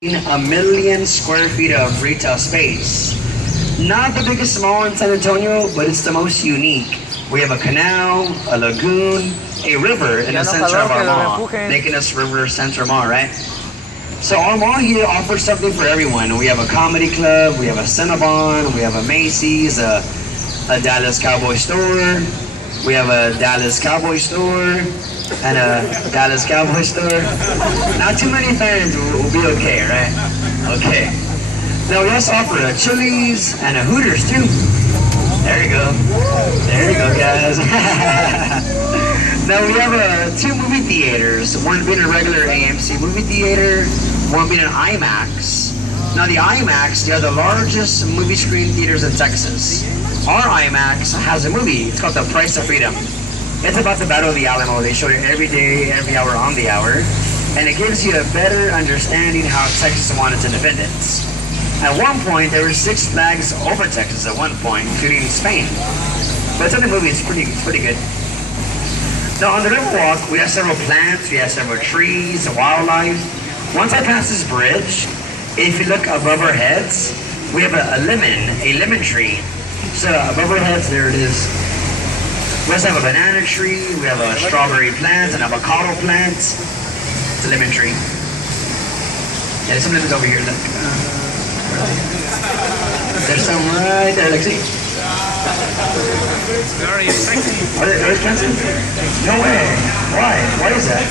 1 million square feet of retail space. Not the biggest mall in San Antonio, but it's the most unique. We have a canal, a lagoon, a river in the center of our mall, making us River Center Mall, right? So our mall here offers something for everyone. We have a comedy club, we have a Cinnabon, we have a Macy's, a Dallas Cowboy store, we have a Dallas Cowboy store, and a Dallas Cowboy store. Not too many fans will be okay, right? Okay. Now we also offer a Chili's and a Hooters too. There you go. There you go, guys. Now we have two movie theaters. One being a regular AMC movie theater, one being an IMAX. Now the IMAX, they are the largest movie screen theaters in Texas. Our IMAX has a movie. It's called The Price of Freedom. It's about the Battle of the Alamo. They show it every day, every hour on the hour. And it gives you a better understanding how Texas won its independence. At one point, there were 6 flags over Texas at one point, including Spain. But it's in the movie, it's pretty good. Now on the Riverwalk, we have several plants, we have several trees, wildlife. Once I pass this bridge, if you look above our heads, we have a lemon tree. So above our heads, there it is. We also have a banana tree, we have a strawberry plant, an avocado plant. It's a lemon tree. Yeah, there's some lemons over here, look. There's some right there, look, see? Very exciting. Are they expensive? No way. Why? Why is that?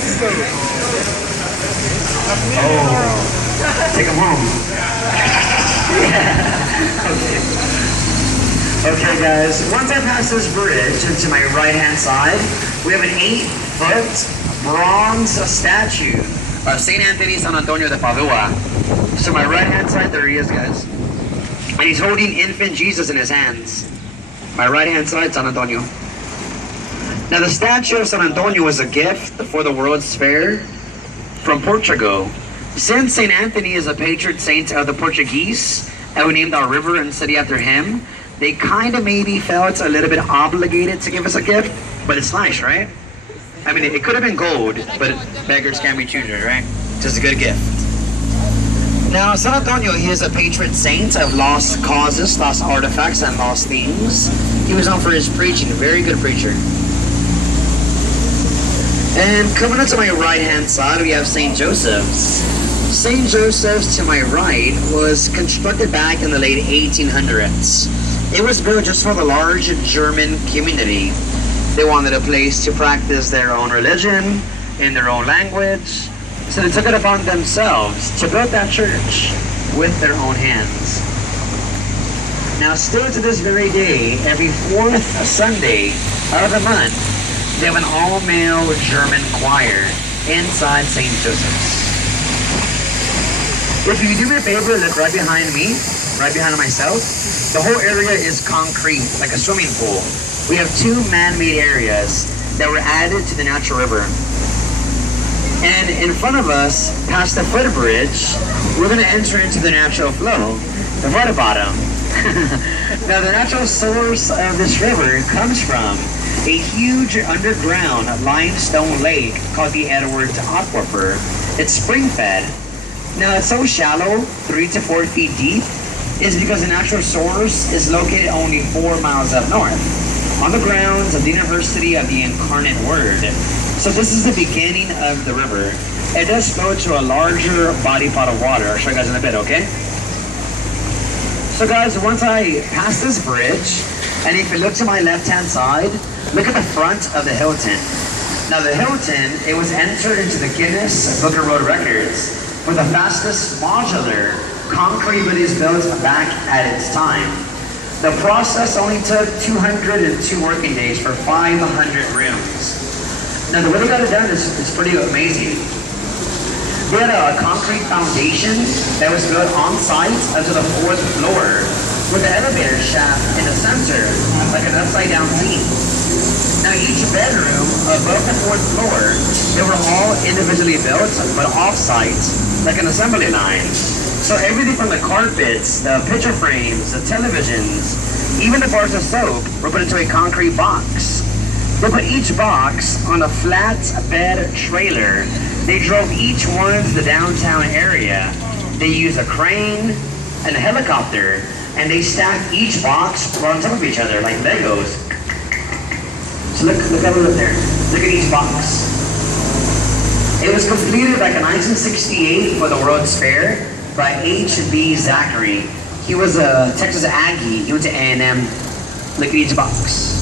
Oh. Take them home. Yeah. Okay. Okay, guys. Once I pass this bridge into my right-hand side, we have an 8-foot bronze statue of St. Anthony San Antonio de Padua. So my right-hand side, there he is, guys. And he's holding infant Jesus in his hands. My right-hand side, San Antonio. Now the statue of San Antonio was a gift for the World's Fair from Portugal. Since St. Anthony is a patron saint of the Portuguese, and we named our river and city after him, they kind of maybe felt a little bit obligated to give us a gift, but it's nice, right? I mean, it could have been gold, but beggars can't be choosers, right? Just a good gift. Now, San Antonio, he is a patron saint of lost causes, lost artifacts, and lost things. He was known for his preaching, a very good preacher. And coming up to my right-hand side, we have St. Joseph's. St. Joseph's, to my right, was constructed back in the late 1800s. It was built just for the large German community. They wanted a place to practice their own religion in their own language. So they took it upon themselves to build that church with their own hands. Now still to this very day, every 4th Sunday of the month, they have an all-male German choir inside St. Joseph's. If you do me a favor, look right behind me, right behind myself. The whole area is concrete, like a swimming pool. We have 2 man-made areas that were added to the natural river. And in front of us, past the footbridge, we're going to enter into the natural flow, the water bottom. Now the natural source of this river comes from a huge underground limestone lake called the Edwards Aquifer. It's spring-fed. Now it's so shallow, 3 to 4 feet deep, is because the natural source is located only 4 miles up north, on the grounds of the University of the Incarnate Word. So this is the beginning of the river. It does flow to a larger body pot of water. I'll show you guys in a bit, okay? So guys, once I pass this bridge, and if you look to my left-hand side, look at the front of the Hilton. Now the Hilton, it was entered into the Guinness Book of World Records for the fastest modular concrete buildings built back at its time. The process only took 202 working days for 500 rooms. Now the way they got it done is pretty amazing. We had a concrete foundation that was built on site up to the 4th floor with the elevator shaft in the center, like an upside down seat. Now each bedroom above the 4th floor, they were all individually built, but off-site, like an assembly line. So everything from the carpets, the picture frames, the televisions, even the bars of soap were put into a concrete box. They put each box on a flat bed trailer. They drove each one to the downtown area They use a crane and a helicopter, and they stack each box on top of each other like Legos. So look at it up there. Look at each box. It was completed back in 1968 for the World's Fair by H.B. Zachary. He was a Texas Aggie. He went to A&M. Look at each box.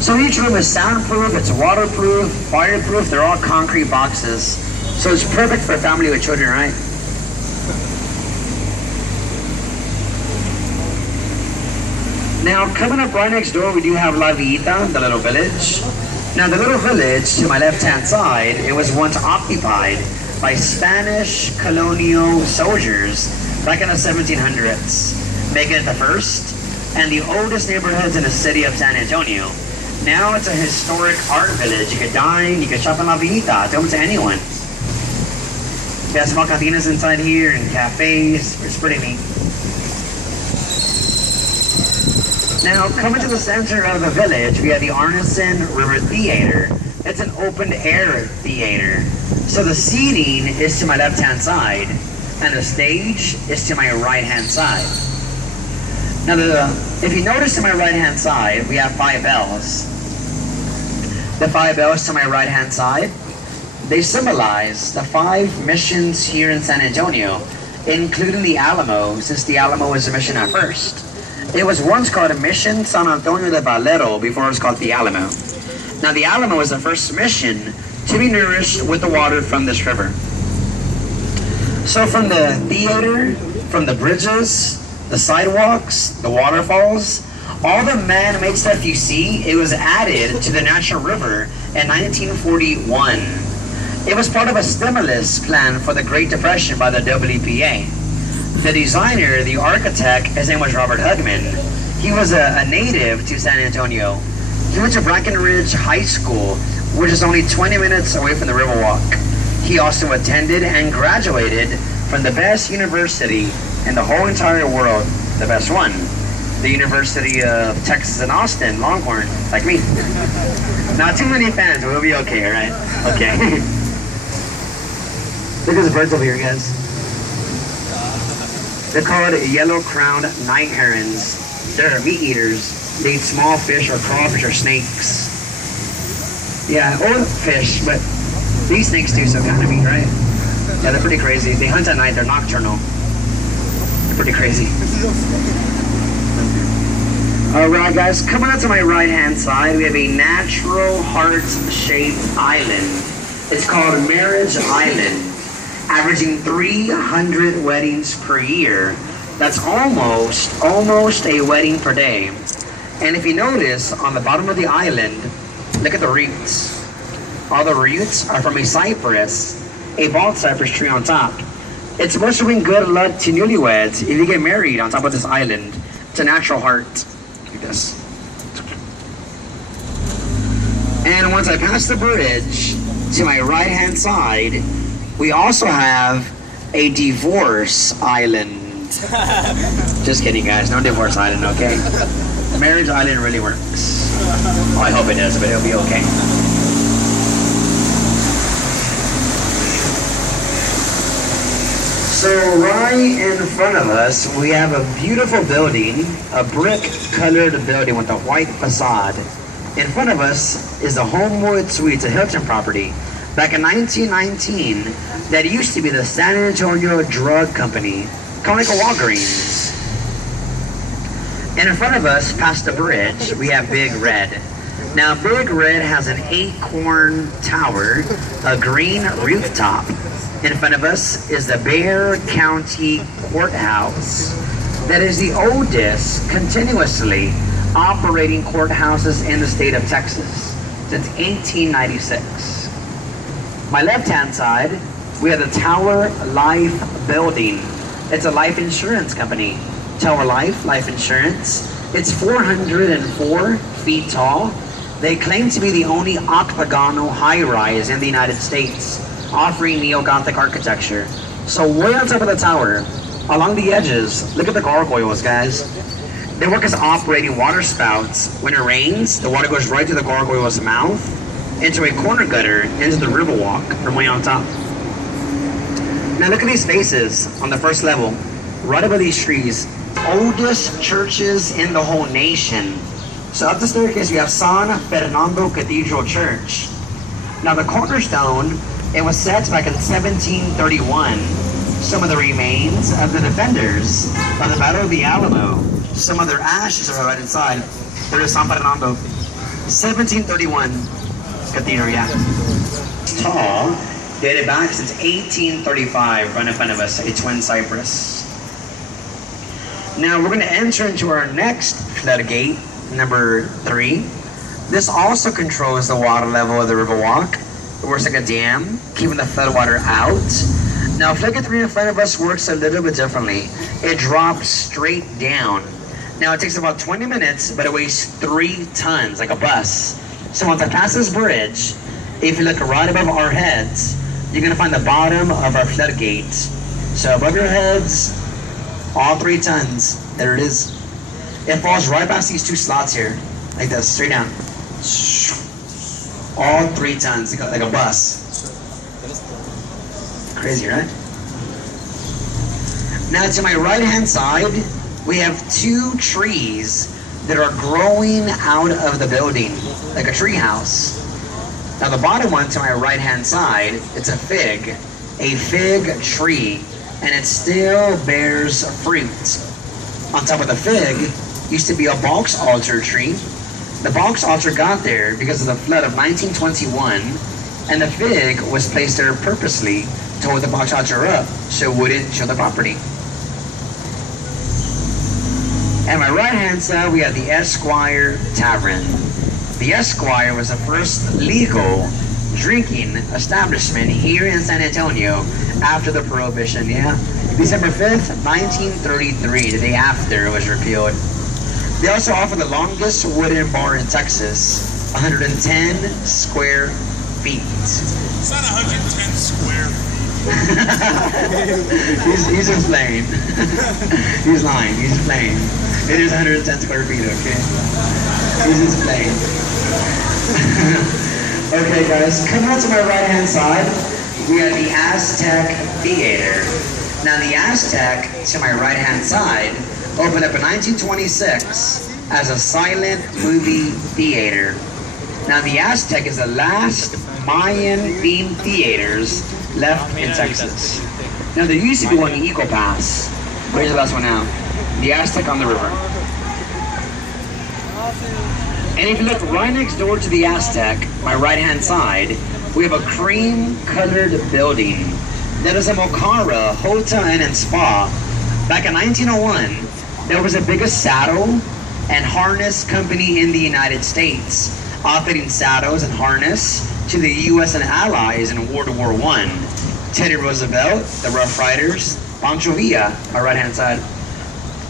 So each room is soundproof, it's waterproof, fireproof. They're all concrete boxes. So it's perfect for a family with children, right? Now, coming up right next door, we do have La Villita, the little village. Now, the little village to my left-hand side, it was once occupied by Spanish colonial soldiers back in the 1700s, making it the first and the oldest neighborhoods in the city of San Antonio. Now it's a historic art village. You could dine, you could shop in La Villita. It's open to anyone. We have small cantinas inside here and cafes. It's pretty neat. Now, coming to the center of the village, we have the Arneson River Theater. It's an open-air theater. So the seating is to my left-hand side, and the stage is to my right-hand side. Now, if you notice to my right-hand side, we have 5 bells. The 5 bells to my right-hand side, they symbolize the 5 missions here in San Antonio, including the Alamo, since the Alamo was a mission at first. It was once called a Mission San Antonio de Valero before it was called the Alamo. Now the Alamo was the first mission to be nourished with the water from this river. So from the theater, from the bridges, the sidewalks, the waterfalls, all the man-made stuff you see, it was added to the natural river in 1941. It was part of a stimulus plan for the Great Depression by the WPA. The designer, the architect, his name was Robert Hugman. He was a native to San Antonio. He went to Breckenridge High School, which is only 20 minutes away from the Riverwalk. He also attended and graduated from the best university in the whole entire world, the best one, the University of Texas in Austin, Longhorn, like me. Not too many fans, but we'll be okay, all right? Okay. Look at the birds over here, guys. They're called yellow-crowned night herons. They're meat eaters. They eat small fish or crawfish or snakes. Yeah, or fish, but these snakes do some kind of meat, right? Yeah, they're pretty crazy. They hunt at night. They're nocturnal. They're pretty crazy. All right, guys. Coming up to my right-hand side, we have a natural heart-shaped island. It's called Marriage Island. Averaging 300 weddings per year. That's almost a wedding per day. And if you notice, on the bottom of the island, look at the roots. All the roots are from a cypress, a bald cypress tree on top. It's supposed to bring good luck to newlyweds if you get married on top of this island. It's a natural heart, like this. And once I pass the bridge, to my right-hand side, we also have a divorce island. Just kidding, guys. No divorce island, okay? Marriage island really works. Oh, I hope it does, but it'll be okay. So right in front of us, we have a beautiful building, a brick-colored building with a white facade. In front of us is the Homewood Suites, a Hilton property. Back in 1919, that used to be the San Antonio Drug Company, kind of like a Walgreens. And in front of us, past the bridge, we have Big Red. Now, Big Red has an acorn tower, a green rooftop. In front of us is the Bexar County Courthouse. That is the oldest continuously operating courthouses in the state of Texas since 1896. My left-hand side, we have the Tower Life Building. It's a life insurance company. Tower Life Insurance. It's 404 feet tall. They claim to be the only octagonal high-rise in the United States, offering neo-Gothic architecture. So way on top of the tower, along the edges, look at the gargoyles, guys. They work as operating water spouts. When it rains, the water goes right through the gargoyle's mouth into a corner gutter into the Riverwalk from way on top. Now look at these spaces on the first level, right above these trees. Oldest churches in the whole nation. So up the staircase we have San Fernando Cathedral Church. Now the cornerstone, it was set back in 1731. Some of the remains of the defenders of the Battle of the Alamo. Some of their ashes are right inside. There is San Fernando. 1731 Cathedral, yeah. It's tall, dated back since 1835, right in front of us, a twin cypress. Now we're going to enter into our next floodgate, number 3. This also controls the water level of the Riverwalk. It works like a dam, keeping the floodwater out. Now floodgate 3 in front of us works a little bit differently. It drops straight down. Now it takes about 20 minutes, but it weighs 3 tons, like a bus. So once I pass this bridge, if you look right above our heads, you're going to find the bottom of our floodgate. So above your heads, all 3 tons. There it is. It falls right past these 2 slots here, like this, straight down. All 3 tons, like a bus. Crazy, right? Now to my right-hand side, we have 2 trees that are growing out of the building, like a tree house. Now the bottom one to my right-hand side, it's a fig tree, and it still bears fruit. On top of the fig used to be a box altar tree. The box altar got there because of the flood of 1921, and the fig was placed there purposely to hold the box altar up so it wouldn't show the property. And my right-hand side, we have the Esquire Tavern. The Esquire was the first legal drinking establishment here in San Antonio after the Prohibition, yeah? December 5th, 1933, the day after it was repealed. They also offer the longest wooden bar in Texas, 110 square feet. It's not 110 square feet. he's just playing. He's lying, he's playing. It is 110 square feet, okay? He's just playing. Okay guys, coming up to my right hand side, we have the Aztec Theater. Now the Aztec, to my right hand side, opened up in 1926 as a silent movie theater. Now the Aztec is the last Mayan themed theaters left in Texas. Now there used to be one in Eagle Pass. Where's the last one now? The Aztec on the river. And if you look right next door to the Aztec, my right-hand side, we have a cream-colored building that is a Mocara Hotel Inn and Spa. Back in 1901, there was the biggest saddle and harness company in the United States, offering saddles and harness to the U.S. and Allies in World War I. Teddy Roosevelt, the Rough Riders, Pancho Villa, our right-hand side.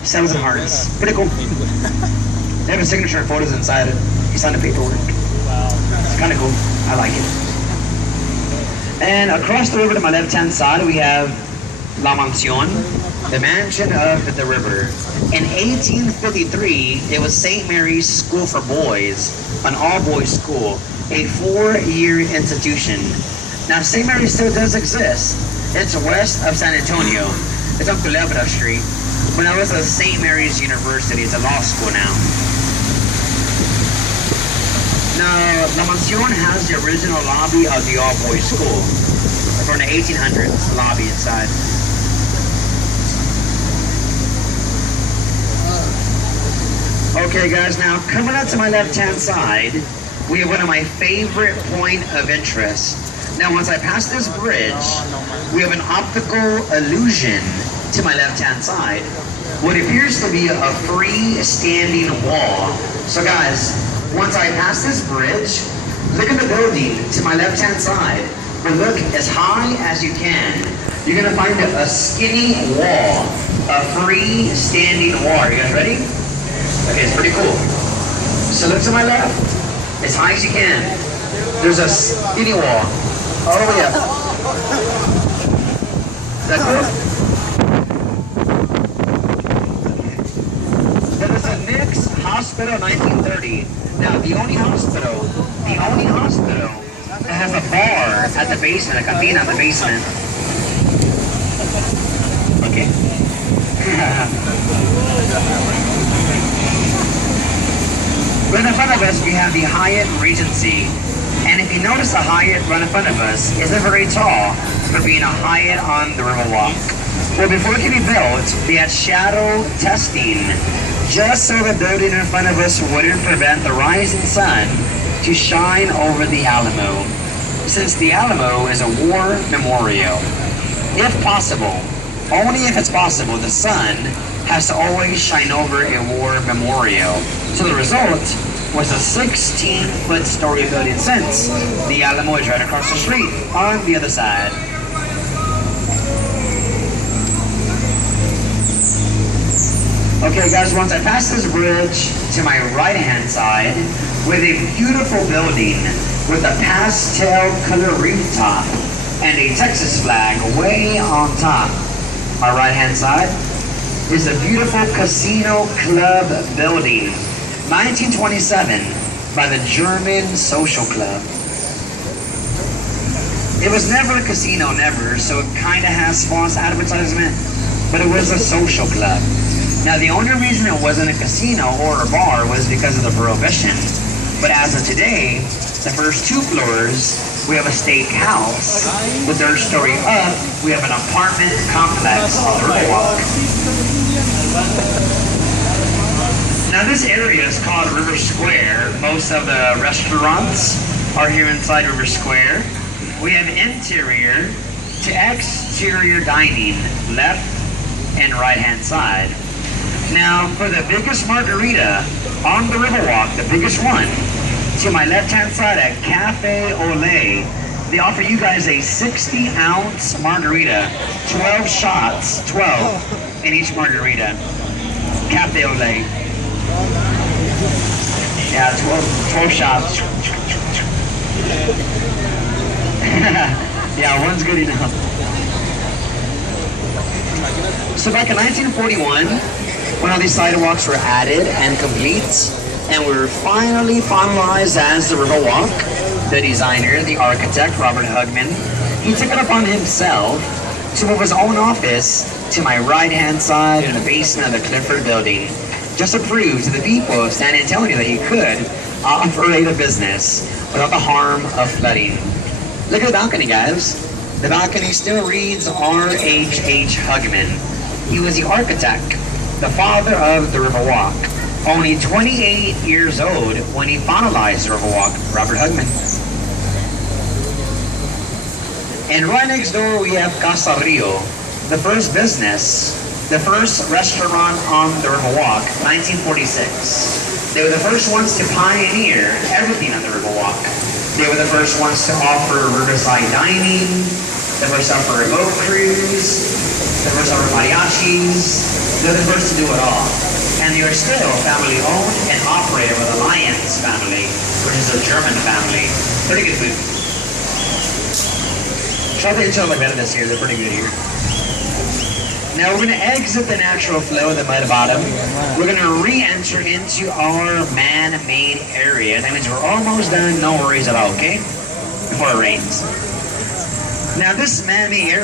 Saddles and harness. Pretty cool. They have a signature and photos inside it. He signed the paperwork. Wow. It's kind of cool. I like it. And across the river to my left-hand side, we have La Mansión, the mansion of the river. In 1853, it was St. Mary's School for Boys, an all-boys school, a 4-year institution. Now, St. Mary's still does exist. It's west of San Antonio. It's on Culebra Street. When I was at St. Mary's University, it's a law school now. Now, La Mansión has the original lobby of the all-boys school. From the 1800s, the lobby inside. Okay guys, now coming up to my left-hand side, we have one of my favorite point of interest. Now once I pass this bridge, we have an optical illusion to my left-hand side. What appears to be a freestanding wall. So guys, once I pass this bridge, look at the building to my left-hand side. But look as high as you can. You're gonna find a skinny wall, a freestanding wall. You guys ready? Okay, it's pretty cool. So look to my left, as high as you can. There's a skinny wall, all the way up. Is that cool? That is the Nick's Hospital 1930. Now, the only hospital that has a bar at the basement, a cantina at the basement. okay? Right in front of us, we have the Hyatt Regency. And if you notice, the Hyatt right in front of us isn't very tall for being a Hyatt on the Riverwalk. Well, before it could be built, they had shadow testing, just so the building in front of us wouldn't prevent the rising sun to shine over the Alamo, since the Alamo is a war memorial. If possible, only if it's possible, the sun has to always shine over a war memorial. So the result was a 16-foot story building, since the Alamo is right across the street on the other side. Okay guys, once I pass this bridge to my right-hand side, with a beautiful building with a pastel color rooftop and a Texas flag way on top. My right-hand side is a beautiful casino club building, 1927, by the German Social Club. It was never a casino, never, so it kind of has false advertisement, but it was a social club. Now, the only reason it wasn't a casino or a bar was because of the Prohibition. But as of today, the first 2 floors, we have a steakhouse. The 3rd story up, we have an apartment complex on the Riverwalk. Now, this area is called River Square. Most of the restaurants are here inside River Square. We have interior to exterior dining, left and right-hand side. Now, for the biggest margarita on the Riverwalk, the biggest one, to my left-hand side at Cafe Olé, they offer you guys a 60-ounce margarita, 12 shots, 12 in each margarita. Cafe Olé. Yeah, 12 shots. Yeah, one's good enough. So back in 1941, when all these sidewalks were added and complete, and were finally finalized as the Riverwalk, the designer, the architect, Robert Hugman, he took it upon himself to move his own office to my right-hand side in the basement of the Clifford building, just to prove to the people of San Antonio that he could operate a business without the harm of flooding. Look at the balcony, guys. The balcony still reads R.H.H. Hugman. He was the architect, the father of the Riverwalk. Only 28 years old when he finalized the Riverwalk, Robert Hugman. And right next door we have Casa Rio, the first business, the first restaurant on the Riverwalk, 1946. They were the first ones to pioneer everything on the Riverwalk. They were the first ones to offer riverside dining, the first to offer a boat cruise, the first to offer mariachis. They're the first to do it all. And they are still family owned and operated by the Lyons family, which is a German family. Pretty good food. Try the enchiladas verdes here, they're pretty good here. Now we're going to exit the natural flow of the mud bottom. We're going to re-enter into our man-made area. That means we're almost done, no worries at all, okay? Before it rains. Now this man-made area